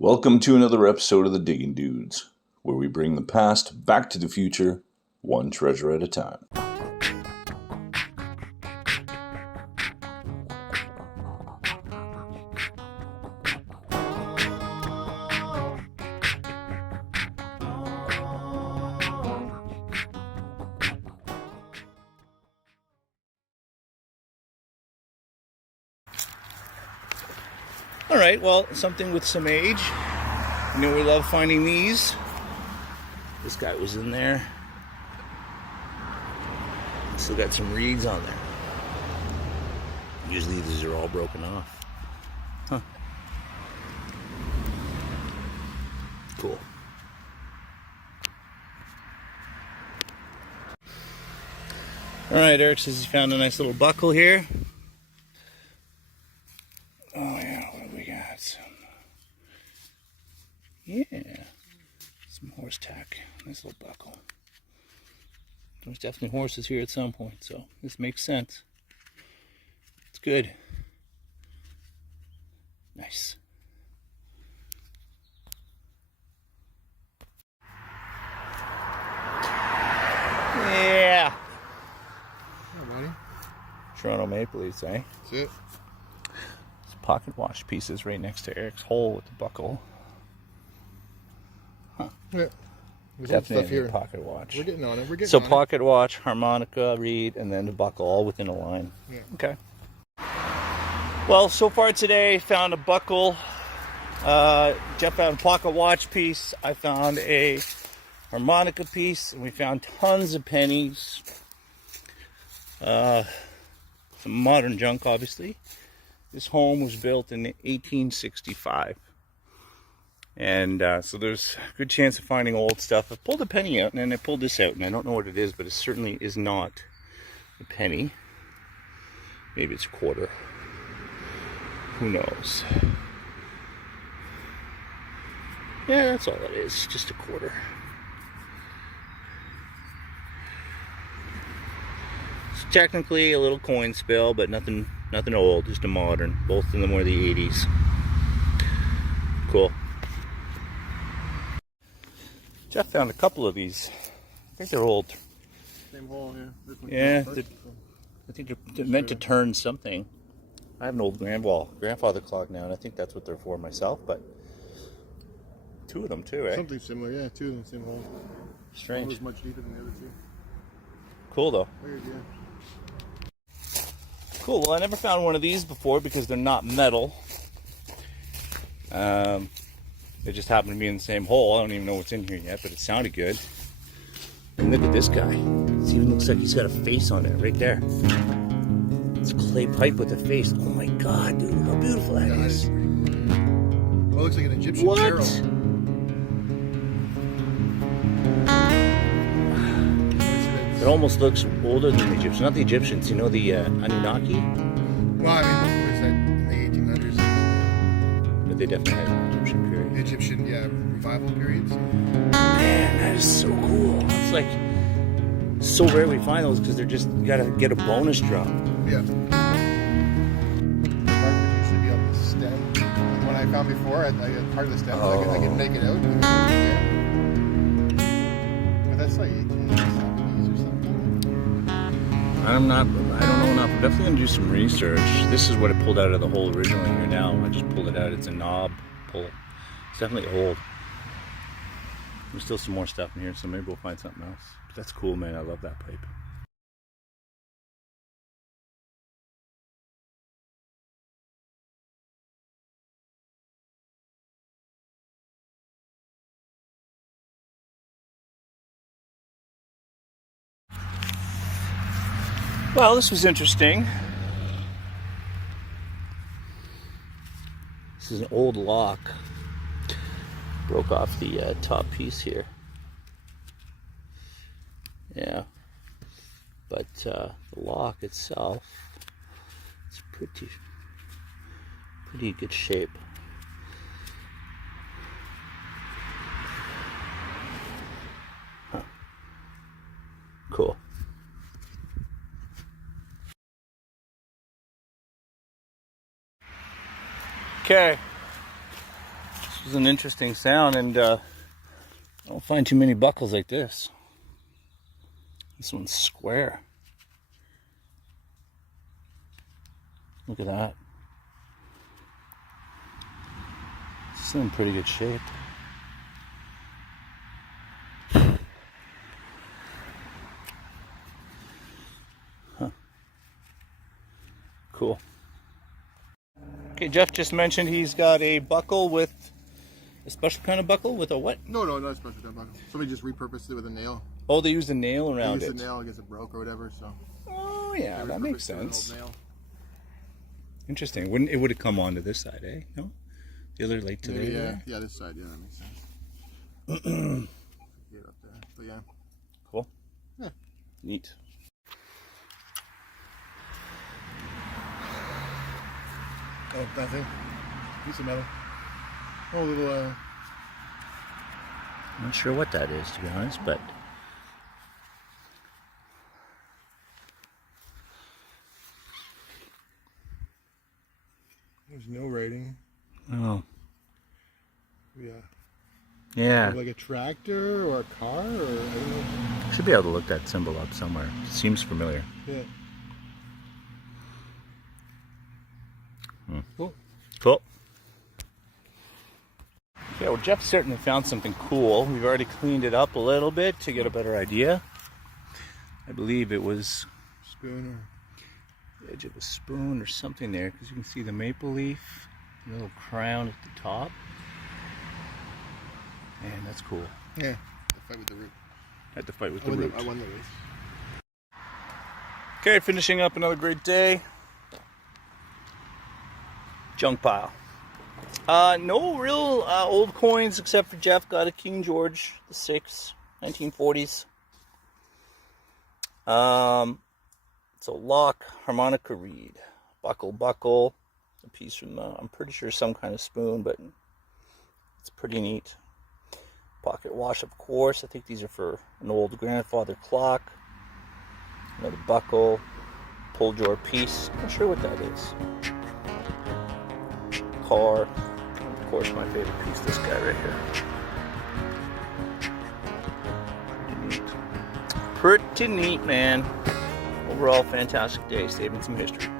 Welcome to another episode of the Digging Dudes, where we bring the past back to the future, one treasure at a time. Alright, well, something with some age. You know, we love finding these. This guy was in there. Still got some reeds on there. Usually these are all broken off. Huh. Cool. Alright, Eric says he found a nice little buckle here. Oh yeah, what do we got? Some horse tack. Nice little buckle. There's definitely horses here at some point, so this makes sense. It's good. Nice. Yeah. Oh, buddy. Toronto Maple Leafs, eh? That's it. It's pocket watch pieces right next to Eric's hole with the buckle. Huh. Yeah. Definitely a pocket watch. We're getting on it. We're getting so on pocket watch, harmonica, reed, and then the buckle all within a line. Yeah. Okay. Well, so far today, found a buckle. Jeff found a pocket watch piece. I found a harmonica piece, and we found tons of pennies. Some modern junk, obviously. This home was built in 1865. And so there's a good chance of finding old stuff. I pulled a penny out, and then I pulled this out, and I don't know what it is, but it certainly is not a penny. Maybe it's a quarter. Who knows? Yeah, that's all it is. Just a quarter. It's technically a little coin spill, but nothing old, just a modern. Both of them were the 80s. Cool. Jeff found a couple of these. I think they're old. Same hole, yeah. This one I think they're meant to turn something. I have an old grandfather clock now, and I think that's what they're for myself, but two of them too, eh? Something similar, yeah. Two in the same hole. Strange. One was much deeper than the other two. Cool though. Weird, yeah. Cool. Well, I never found one of these before because they're not metal. They just happen to be in the same hole. I don't even know what's in here yet, but it sounded good. And look at this guy. It even looks like he's got a face on it right there. It's a clay pipe with a face. Oh my god, dude, how beautiful that is. Well, it looks like an Egyptian What? pharaoh. It almost looks older than the Egyptians. Not the Egyptians, you know, the Anunnaki? Well, I mean, was that in the 1800s? But they definitely had an Egyptian period. The Egyptian, yeah, revival periods. Man, that is so cool. It's like so rare we find those because they're just, you gotta get a bonus drop. Yeah. The bark would usually be on the stem. The one I found before, I got part of the stem, so I could make it out. Yeah. But that's like 1870s or something. I don't know enough. I'm definitely gonna do some research. This is what I pulled out of the hole originally here now. I just pulled it out. It's a knob pull. It's definitely old. There's still some more stuff in here, so maybe we'll find something else. But that's cool, man. I love that pipe. Well, this was interesting. This is an old lock. Broke off the top piece here. Yeah. But the lock itself, it's pretty good shape. Huh. Cool. Okay. This is an interesting sound, and I don't find too many buckles like this. This one's square. Look at that. It's in pretty good shape. Huh. Cool. Okay, Jeff just mentioned he's got a buckle with a special kind of buckle with a what? No, not a special kind of buckle. Somebody just repurposed it with a nail. Oh, they used a nail around it. They used a nail, I guess it broke or whatever, so. Oh yeah, that makes sense. An old nail. Interesting. It would have come onto this side, eh? No? The other late today? Yeah, yeah, this side, yeah, that makes sense. Get up there. But yeah. Cool. Yeah. Neat. Oh, nothing. Piece of metal. Oh, little, I'm not sure what that is, to be honest, but there's no writing. oh, Yeah. yeah. Like a tractor or a car or, I don't know. Should be able to look that symbol up somewhere. Seems familiar. Yeah. Cool. Cool. Yeah, well, Jeff certainly found something cool. We've already cleaned it up a little bit to get a better idea. I believe it was Spoon the edge of a spoon or something there, because you can see the maple leaf, the little crown at the top. Man, that's cool. or... Yeah. The fight with the root. Had to fight with the root. I won the race. Okay, finishing up another great day. Junk pile. No real old coins except for Jeff got a King George VI, 1940s. So lock, harmonica reed, buckle, a piece from I'm pretty sure some kind of spoon, but it's pretty neat. Pocket watch, of course. I think these are for an old grandfather clock. Another buckle, pull drawer piece. Not sure what that is. Car, and of course my favorite piece, this guy right here. Pretty neat, man. Overall, fantastic day, saving some history.